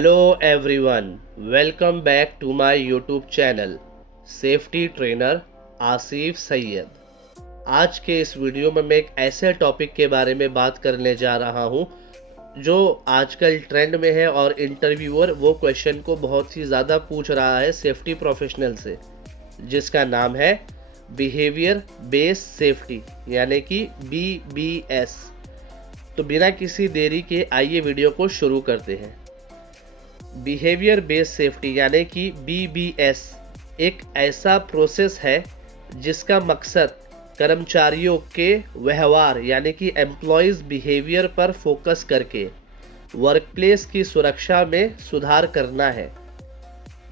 Hello everyone, welcome back to my YouTube channel safety trainer Asif Syed. आज के इस video में मैं एक ऐसे टॉपिक के बारे में बात करने जा रहा हूं जो आजकल ट्रेंड में है और इंटरव्यूअर वो क्वेश्चन को बहुत ही ज़्यादा पूछ रहा है सेफ्टी प्रोफेशनल से, जिसका नाम है बिहेवियर बेस्ड सेफ्टी यानी कि BBS। तो बिना किसी देरी के आइए वीडियो को शुरू करते हैं। बिहेवियर बेस्ड सेफ्टी यानी कि BBS एक ऐसा प्रोसेस है जिसका मकसद कर्मचारियों के व्यवहार यानी कि एम्प्लॉयज़ बिहेवियर पर फोकस करके वर्कप्लेस की सुरक्षा में सुधार करना है।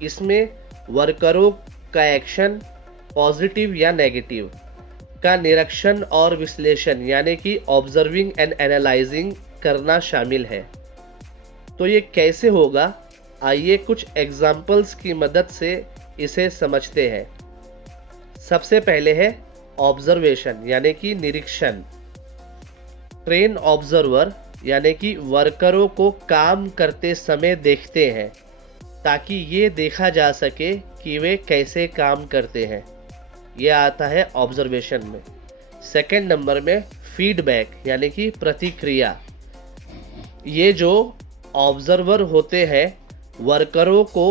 इसमें वर्करों का एक्शन पॉजिटिव या नेगेटिव का निरीक्षण और विश्लेषण यानी कि ऑब्जर्विंग एंड एनालाइजिंग करना शामिल है। तो ये कैसे होगा, आइए कुछ एग्जाम्पल्स की मदद से इसे समझते हैं। सबसे पहले है ऑब्जर्वेशन यानी कि निरीक्षण। ट्रेन ऑब्जर्वर यानी कि वर्करों को काम करते समय देखते हैं ताकि ये देखा जा सके कि वे कैसे काम करते हैं। यह आता है ऑब्जर्वेशन में। सेकंड नंबर में फीडबैक यानी कि प्रतिक्रिया। ये जो ऑब्जर्वर होते हैं वर्करों को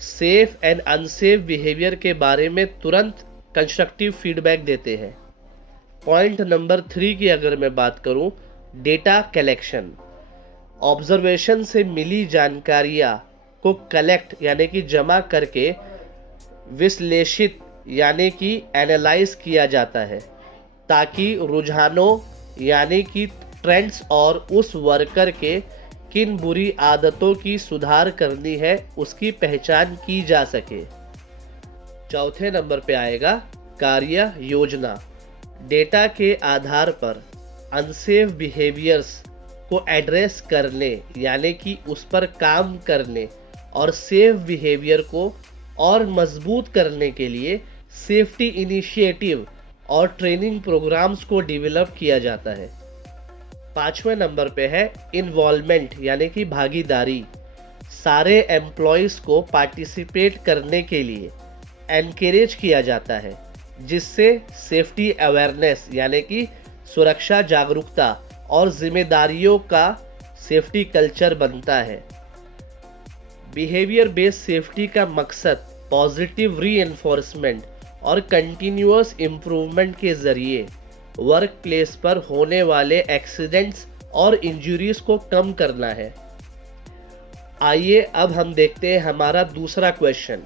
सेफ एंड अनसेफ बिहेवियर के बारे में तुरंत कंस्ट्रक्टिव फीडबैक देते हैं। पॉइंट नंबर 3 की अगर मैं बात करूं, डेटा कलेक्शन। ऑब्जर्वेशन से मिली जानकारियां को कलेक्ट यानी कि जमा करके विश्लेषित यानी कि एनालाइज किया जाता है ताकि रुझानों यानी कि ट्रेंड्स और उस वर्कर के किन बुरी आदतों की सुधार करनी है उसकी पहचान की जा सके। चौथे नंबर पे आएगा कार्य योजना। डेटा के आधार पर अनसेफ बिहेवियर्स को एड्रेस करने यानी कि उस पर काम करने और सेफ बिहेवियर को और मजबूत करने के लिए सेफ्टी इनिशिएटिव और ट्रेनिंग प्रोग्राम्स को डेवलप किया जाता है। पांचवें नंबर पे है इन्वॉल्वमेंट यानी कि भागीदारी। सारे एम्प्लॉयज़ को पार्टिसिपेट करने के लिए एनकरेज किया जाता है जिससे सेफ्टी अवेयरनेस यानी कि सुरक्षा जागरूकता और जिम्मेदारियों का सेफ्टी कल्चर बनता है। बिहेवियर बेस्ड सेफ्टी का मकसद पॉजिटिव रीइंफोर्समेंट और कंटिन्यूअस इम्प्रूवमेंट के ज़रिए वर्क प्लेस पर होने वाले एक्सीडेंट्स और इंजरीज को कम करना है। आइए अब हम देखते हैं हमारा दूसरा क्वेश्चन।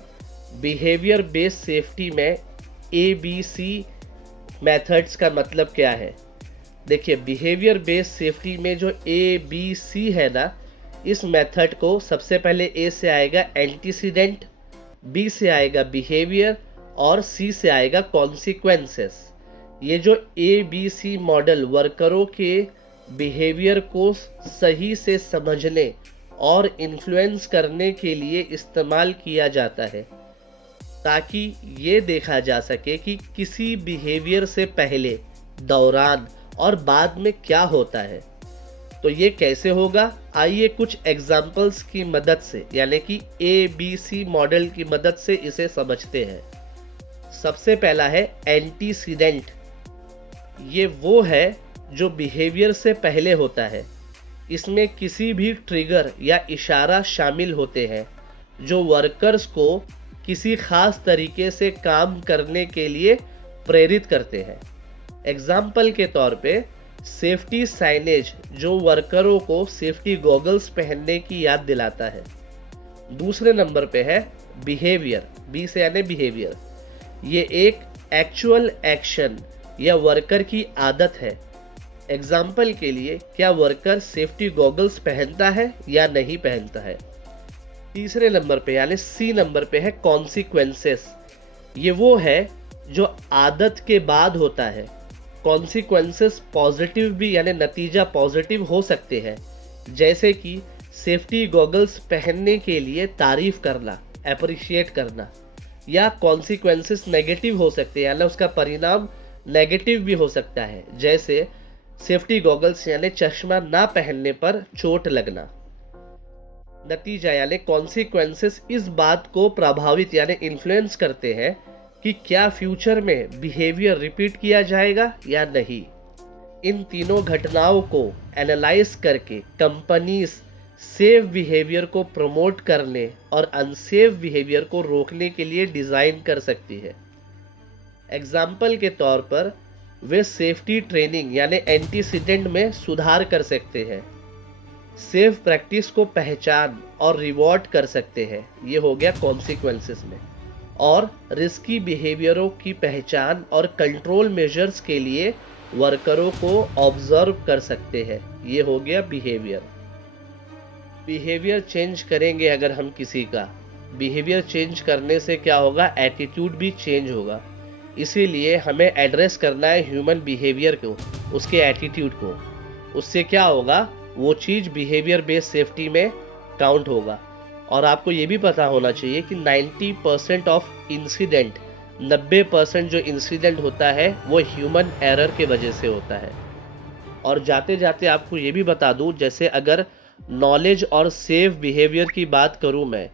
बिहेवियर बेस्ड सेफ्टी में ABC मेथड्स का मतलब क्या है। देखिए, बिहेवियर बेस्ड सेफ्टी में जो ABC है ना, इस मेथड को सबसे पहले A से आएगा एंटीसीडेंट, B से आएगा बिहेवियर और C से आएगा कॉन्सिक्वेंसेस। ये जो ABC मॉडल वर्करों के बिहेवियर को सही से समझने और इन्फ्लुएंस करने के लिए इस्तेमाल किया जाता है ताकि ये देखा जा सके कि किसी बिहेवियर से पहले, दौरान और बाद में क्या होता है। तो ये कैसे होगा, आइए कुछ एग्जाम्पल्स की मदद से यानी कि ABC मॉडल की मदद से इसे समझते हैं। सबसे पहला है एंटीसीडेंट। ये वो है जो बिहेवियर से पहले होता है। इसमें किसी भी ट्रिगर या इशारा शामिल होते हैं जो वर्कर्स को किसी खास तरीके से काम करने के लिए प्रेरित करते हैं। एग्जाम्पल के तौर पे सेफ्टी साइनेज जो वर्करों को सेफ्टी गॉगल्स पहनने की याद दिलाता है। दूसरे नंबर पे है बिहेवियर, B से यानी बिहेवियर। ये एक एक्चुअल एक्शन या वर्कर की आदत है। एग्जाम्पल के लिए, क्या वर्कर सेफ्टी गॉगल्स पहनता है या नहीं पहनता है। तीसरे नंबर पे यानी C नंबर पे है कॉन्सिक्वेंसेस। ये वो है जो आदत के बाद होता है। कॉन्सिक्वेंसेस पॉजिटिव भी यानी नतीजा पॉजिटिव हो सकते हैं, जैसे कि सेफ्टी गॉगल्स पहनने के लिए तारीफ करना, अप्रिशिएट करना, या कॉन्सिक्वेंसेस नेगेटिव हो सकते हैं यानी उसका परिणाम नेगेटिव भी हो सकता है, जैसे सेफ्टी गॉगल्स यानी चश्मा ना पहनने पर चोट लगना। नतीजा यानी कॉन्सिक्वेंसेस इस बात को प्रभावित यानी इन्फ्लुएंस करते हैं कि क्या फ्यूचर में बिहेवियर रिपीट किया जाएगा या नहीं। इन तीनों घटनाओं को एनालाइज करके कंपनीज सेफ बिहेवियर को प्रमोट करने और अनसेफ बिहेवियर को रोकने के लिए डिज़ाइन कर सकती है। एग्जाम्पल के तौर पर वे सेफ्टी ट्रेनिंग यानी एंटीसीडेंट में सुधार कर सकते हैं, सेफ प्रैक्टिस को पहचान और रिवॉर्ड कर सकते हैं, ये हो गया कॉन्सिक्वेंसेस में, और रिस्की बिहेवियरों की पहचान और कंट्रोल मेजर्स के लिए वर्करों को ऑब्जर्व कर सकते हैं, ये हो गया बिहेवियर। बिहेवियर चेंज करेंगे अगर हम किसी का, बिहेवियर चेंज करने से क्या होगा, एटीट्यूड भी चेंज होगा। इसीलिए हमें एड्रेस करना है ह्यूमन बिहेवियर को, उसके एटीट्यूड को। उससे क्या होगा, वो चीज़ बिहेवियर बेस्ड सेफ्टी में काउंट होगा। और आपको ये भी पता होना चाहिए कि 90% ऑफ इंसिडेंट, 90% जो इंसिडेंट होता है वो ह्यूमन एरर के वजह से होता है। और जाते जाते आपको ये भी बता दूं, जैसे अगर नॉलेज और सेफ बिहेवियर की बात करूं मैं,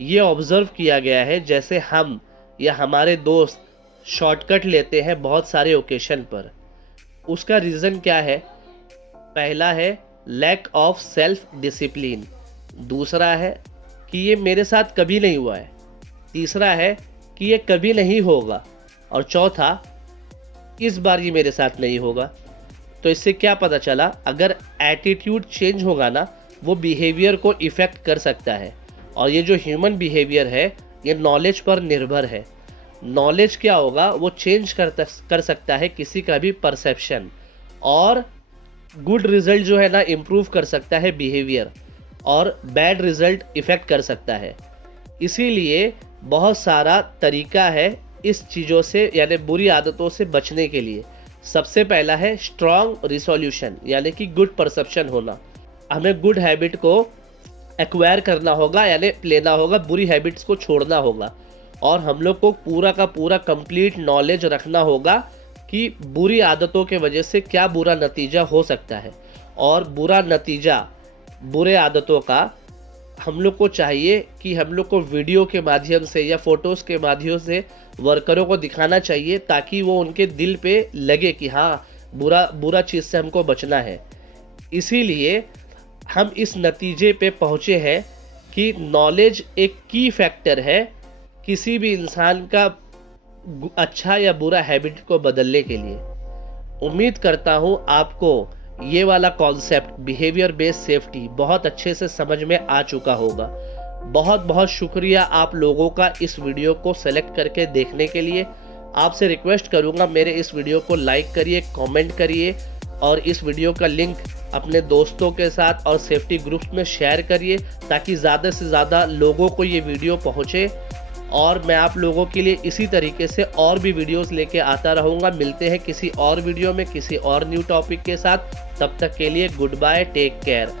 ये ऑब्ज़र्व किया गया है जैसे हम या हमारे दोस्त शॉर्टकट लेते हैं बहुत सारे ओकेशन पर। उसका रीज़न क्या है, पहला है लैक ऑफ सेल्फ डिसिप्लिन, दूसरा है कि ये मेरे साथ कभी नहीं हुआ है, तीसरा है कि ये कभी नहीं होगा, और चौथा इस बार ये मेरे साथ नहीं होगा। तो इससे क्या पता चला, अगर एटीट्यूड चेंज होगा ना, वो बिहेवियर को इफ़ेक्ट कर सकता है। और ये जो ह्यूमन बिहेवियर है ये नॉलेज पर निर्भर है। नॉलेज क्या होगा, वो चेंज कर सकता है किसी का भी परसेप्शन, और गुड रिजल्ट जो है ना इम्प्रूव कर सकता है बिहेवियर, और बैड रिजल्ट इफ़ेक्ट कर सकता है। इसीलिए बहुत सारा तरीका है इस चीज़ों से यानी बुरी आदतों से बचने के लिए। सबसे पहला है स्ट्रॉन्ग रिसोल्यूशन यानी कि गुड परसेप्शन होना। हमें गुड हैबिट को एक्वायर करना होगा यानी लेना होगा, बुरी हैबिट्स को छोड़ना होगा, और हम लोग को पूरा का पूरा कंप्लीट नॉलेज रखना होगा कि बुरी आदतों के वजह से क्या बुरा नतीजा हो सकता है। और बुरा नतीजा बुरे आदतों का हम लोग को चाहिए कि हम लोग को वीडियो के माध्यम से या फोटोज़ के माध्यम से वर्करों को दिखाना चाहिए, ताकि वो उनके दिल पे लगे कि हाँ बुरा चीज़ से हमको बचना है। इसीलिए हम इस नतीजे पे पहुँचे हैं कि नॉलेज एक की फैक्टर है किसी भी इंसान का अच्छा या बुरा हैबिट को बदलने के लिए। उम्मीद करता हूँ आपको ये वाला कॉन्सेप्ट बिहेवियर बेस्ड सेफ्टी बहुत अच्छे से समझ में आ चुका होगा। बहुत बहुत शुक्रिया आप लोगों का इस वीडियो को सेलेक्ट करके देखने के लिए। आपसे रिक्वेस्ट करूँगा मेरे इस वीडियो को लाइक करिए, कमेंट करिए, और इस वीडियो का लिंक अपने दोस्तों के साथ और सेफ्टी ग्रुप्स में शेयर करिए, ताकि ज़्यादा से ज़्यादा लोगों को ये वीडियो पहुँचे। और मैं आप लोगों के लिए इसी तरीके से और भी वीडियोस लेके आता रहूँगा। मिलते हैं किसी और वीडियो में किसी और न्यू टॉपिक के साथ। तब तक के लिए गुड बाय, टेक केयर।